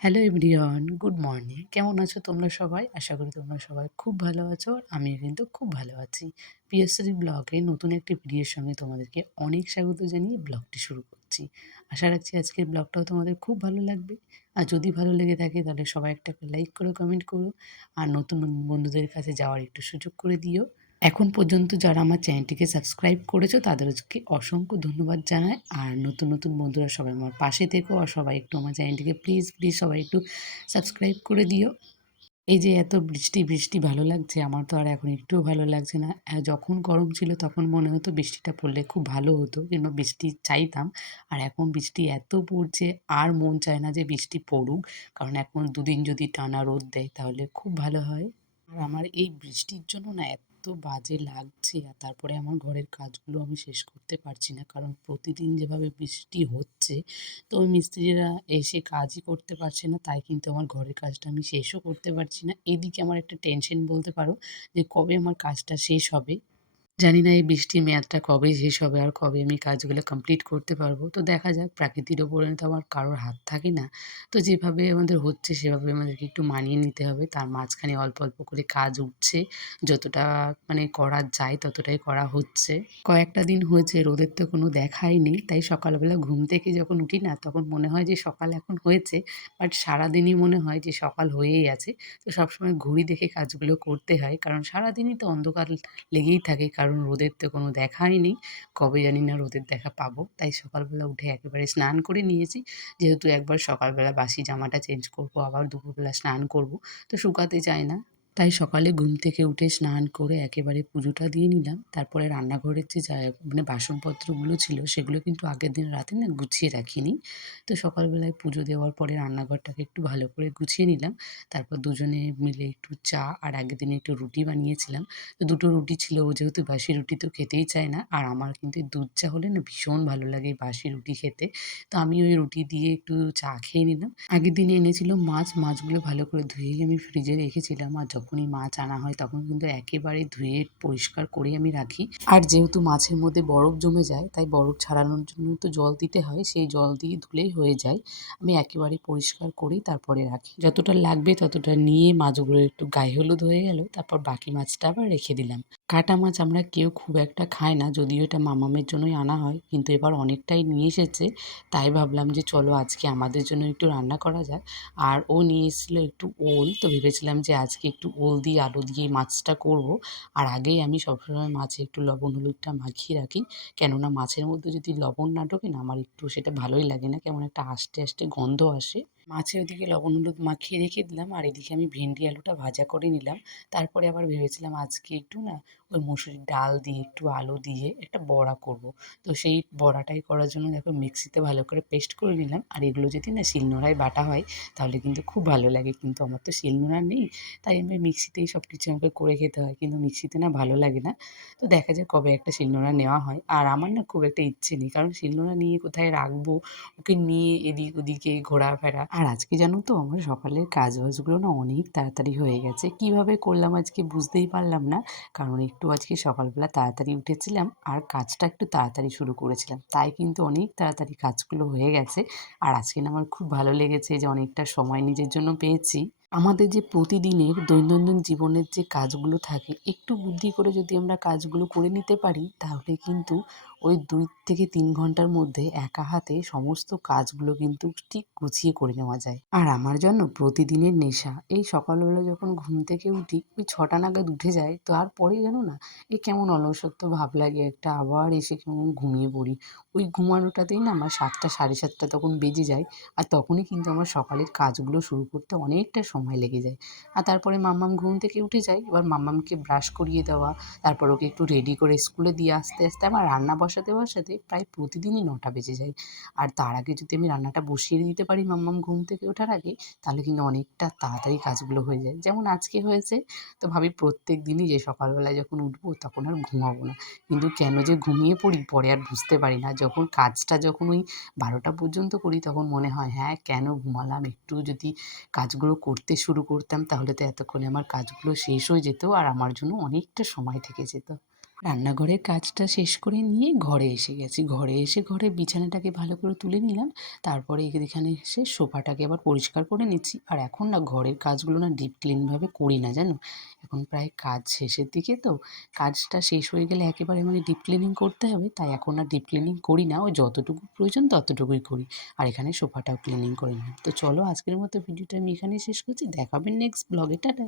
Hello everyone, good morning. কেমন আছো তোমরা সবাই? আশা করি তোমরা সবাই খুব ভালো আছো। আর আমিও কিন্তু খুব ভালো আছি। পিএসসি ব্লগে নতুন একটি ভিডিওর সঙ্গে তোমাদেরকে অনেক স্বাগত জানিয়ে ব্লগটি শুরু করছি। আশা রাখছি আজকের ব্লগটাও তোমাদের খুব ভালো লাগবে। আর যদি ভালো লেগে থাকে তাহলে সবাই একটা করে লাইক করো, কমেন্ট করো। আর নতুন বন্ধুদের কাছে যাওয়ার একটু সুযোগ করে দিও। এখন পর্যন্ত যারা আমার চ্যানেলটিকে সাবস্ক্রাইব করেছো তাদেরকে অসংখ্য ধন্যবাদ জানাই। আর নতুন নতুন বন্ধুরা সবাই আমার পাশে থেকো, আর সবাই একটু আমার চ্যানেলটিকে প্লিজ প্লিজ সবাই একটু সাবস্ক্রাইব করে দিও। এই যে এত বৃষ্টি বৃষ্টি ভালো লাগছে, আমার তো আর এখন একটুও ভালো লাগছে না। যখন গরম ছিল তখন মনে হতো বৃষ্টিটা পড়লে খুব ভালো হতো, কিংবা বৃষ্টি চাইতাম। আর এখন বৃষ্টি এত পড়ছে, আর মন চায় না যে বৃষ্টি পড়ুক। কারণ এখন দুদিন যদি টানা রোদ দেয় তাহলে খুব ভালো হয়। আর আমার এই বৃষ্টির জন্য না এত বাজে লাগছে, আর তারপরে আমার ঘরের কাজগুলো আমি শেষ করতে পারছি না, কারণ প্রতিদিন যেভাবে বৃষ্টি হচ্ছে, তো ওই মিস্ত্রিরা এসে কাজই করতে পারছে না, তাই কিন্তু আমার ঘরের কাজটা আমি শেষও করতে পারছি না। এদিকে আমার একটা টেনশন বলতে পারো, যে কবে আমার কাজটা শেষ হবে। জানি না এই বৃষ্টির মেয়াদটা কবে শেষ হবে, আর কবে আমি কাজগুলো কমপ্লিট করতে পারবো। তো দেখা যাক, প্রকৃতির ওপরে তো আমার কারোর হাত থাকে না। তো যেভাবে আমাদের হচ্ছে সেভাবে আমাদেরকে একটু মানিয়ে নিতে হবে। তার মাঝখানে অল্প অল্প করে কাজ উঠছে। যতটা মানে করা যায় ততটাই করা হচ্ছে। কয়েকটা দিন হয়েছে রোদের তো কোনো দেখাই নেই। তাই সকালবেলা ঘুম থেকে যখন উঠি না, তখন মনে হয় যে সকাল এখন হয়েছে। বাট সারাদিনই মনে হয় যে সকাল হয়েই আছে। তো সবসময় ঘড়ি দেখে কাজগুলো করতে হয়। কারণ সারাদিনই তো অন্ধকার লেগেই থাকে, কারণ রোদের তো কোনো দেখাই নেই। কবে জানি না রোদের দেখা পাবো। তাই সকালবেলা উঠে একেবারে স্নান করে নিয়েছি। যেহেতু একবার সকালবেলা বাসি জামাটা চেঞ্জ করব, আবার দুপুরবেলা স্নান করব। তো শুকাতে চায় না। তাই সকালে ঘুম থেকে উঠে স্নান করে একেবারে পুজোটা দিয়ে নিলাম। তারপরে রান্নাঘরের যে মানে বাসনপত্রগুলো ছিল সেগুলো কিন্তু আগের দিন রাতে না গুছিয়ে রাখিনি। তো সকালবেলায় পুজো দেওয়ার পরে রান্নাঘরটাকে একটু ভালো করে গুছিয়ে নিলাম। তারপর দুজনে মিলে একটু চা, আর আগের দিনে একটু রুটি বানিয়েছিলাম। তো দুটো রুটি ছিল, ও যেহেতু বাসি রুটি তো খেতেই চায় না, আর আমার কিন্তু এই দুধ চা হলে না ভীষণ ভালো লাগে এই বাসি রুটি খেতে। তো আমি ওই রুটি দিয়ে একটু চা খেয়ে নিলাম। আগের দিনে এনেছিল মাছ, মাছগুলো ভালো করে ধুয়েই আমি ফ্রিজে রেখেছিলাম। আর যখনই মাছ আনা হয় তখন কিন্তু একেবারে ধুয়ে পরিষ্কার করেই আমি রাখি। আর যেহেতু মাছের মধ্যে বরফ জমে যায়, তাই বরফ ছাড়ানোর জন্য তো জল দিতে হয়, সেই জল দিয়ে ধুলেই হয়ে যায়। আমি একেবারে পরিষ্কার করেই তারপরে রাখি। যতটা লাগবে ততটা নিয়ে মাছগুলো একটু গায়ে হলুদ হয়ে গেল, তারপর বাকি মাছটা আবার রেখে দিলাম। কাটা মাছ আমরা কেউ খুব একটা খাই না, যদিও এটা মামামের জন্যই আনা হয়, কিন্তু এবার অনেকটাই নিয়ে এসেছে। তাই ভাবলাম যে চলো আজকে আমাদের জন্য একটু রান্না করা যাক। আর ও নিয়ে এসেছিলো একটু ওল, তো ভেবেছিলাম যে আজকে একটু ওল দিয়ে আলু দিয়ে মাছটা করব। আর আগেই আমি সবসময় মাছে একটু লবণ হলুদটা মাখিয়ে রাখি, কেননা মাছের মধ্যে যদি লবণ না ঢোকে না, আমার একটু সেটা ভালোই লাগে না, কেমন একটা আষ্টে আষ্টে গন্ধ আসে। মাছে ওদিকে লবণ হলুদ মাখিয়ে রেখে দিলাম, আর এদিকে আমি ভেন্ডি আলুটা ভাজা করে নিলাম। তারপরে আবার ভেবেছিলাম আজকে একটু না ওই মসুরির ডাল দিয়ে একটু আলু দিয়ে একটা বড়া করব। তো সেই বড়াটাই করার জন্য দেখো মিক্সিতে ভালো করে পেস্ট করে নিলাম। আর এগুলো যদি না শিলনোড়ায় বাটা হয় তাহলে কিন্তু খুব ভালো লাগে, কিন্তু আমার তো শিলনোড়া নেই। তাই আমি মিক্সিতেই সব কিছু আমাকে করে খেতে হয়, কিন্তু মিক্সিতে না ভালো লাগে না। তো দেখা যাক কবে একটা শিলনোড়া নেওয়া হয়। আর আমার না খুব একটা ইচ্ছে নেই, কারণ শিলনোড়া নিয়ে কোথায় রাখবো, ওকে নিয়ে এদিক ওদিকে ঘোরাফেরা। আর আজকে জানো তো আমার সকালের কাজবাজগুলো না অনেক তাড়াতাড়ি হয়ে গেছে। কিভাবে করলাম আজকে বুঝতেই পারলাম না, কারণ একটু আজকে সকালবেলা তাড়াতাড়ি উঠেছিলাম আর কাজটা একটু তাড়াতাড়ি শুরু করেছিলাম, তাই কিন্তু অনেক তাড়াতাড়ি কাজগুলো হয়ে গেছে। আর আজকে না আমার খুব ভালো লেগেছে যে অনেকটা সময় নিজের জন্য পেয়েছি। আমাদের যে প্রতিদিনের দৈনন্দিন জীবনের যে কাজগুলো থাকে, একটু বুদ্ধি করে যদি আমরা কাজগুলো করে নিতে পারি, তাহলে কিন্তু ওই 2 থেকে 3 ঘন্টার মধ্যে একা হাতে সমস্ত কাজগুলো কিন্তু ঠিক গুছিয়ে করে নেওয়া যায়। আর আমার জন্য প্রতিদিনের নেশা, এই সকালবেলা যখন ঘুম থেকে উঠি ওই 6টা নাগাদ উঠে যায়, তো আর পরে জানো না এই কেমন অলসত্ব ভাব লাগে একটা, আবার এসে কেমন ঘুমিয়ে পড়ি। ওই ঘুমানোটাতেই না আমার 7টা 7:30 তখন বেজে যায়। আর তখনই কিন্তু আমার সকালের কাজগুলো শুরু করতে অনেকটা সময় লেগে যায়। আর তারপরে মাম্মাম ঘুম থেকে উঠে যায়, এবার মাম্মামকে ব্রাশ করিয়ে দেওয়া, তারপর ওকে একটু রেডি করে স্কুলে দিয়ে আসতে আসতে আমার রান্না বসাতে বসাতে প্রায় প্রতিদিনই 9টা বেজে যায়। আর তার আগে যদি আমি রান্নাটা বসিয়ে দিতে পারি মাম্মাম ঘুম থেকে ওঠার আগে, তাহলে কিন্তু অনেকটা তাড়াতাড়ি কাজগুলো হয়ে যায়। যেমন আজকে হয়েছে, তো ভাবি প্রত্যেক দিনই যে সকালবেলায় যখন উঠবো তখন আর ঘুমাবো না। কিন্তু কেন যে ঘুমিয়ে পড়ি পরে আর বুঝতে পারি না। যখন কাজটা যখন ওই 12টা পর্যন্ত করি তখন মনে হয় হ্যাঁ কেন ঘুমালাম, একটু যদি কাজগুলো করতে শুরু করতাম তাহলে তো এতক্ষণে আমার কাজগুলো শেষ হয়ে যেত আর আমার জন্য অনেকটা সময় থেকে যেত। রান্নাঘরের কাজটা শেষ করে নিয়ে ঘরে এসে গেছি। ঘরে এসে ঘরের বিছানাটাকে ভালো করে তুলে নিলাম। তারপরে এখানে এসে সোফাটাকে আবার পরিষ্কার করে নিচ্ছি। আর এখন না ঘরের কাজগুলো না ডিপ ক্লিনভাবে করি না জানো? এখন প্রায় কাজ শেষের দিকে তো, কাজটা শেষ হয়ে গেলে একেবারে আমাকে ডিপ ক্লিনিং করতে হবে। তাই এখন আর ডিপ ক্লিনিং করি না। ওই যতটুকু প্রয়োজন ততটুকুই করি। আর এখানে সোফাটাও ক্লিনিং করে নিলাম। তো চলো আজকের মতো ভিডিওটা আমি এখানেই শেষ করছি। দেখা হবে নেক্সট ব্লগে। টাটা।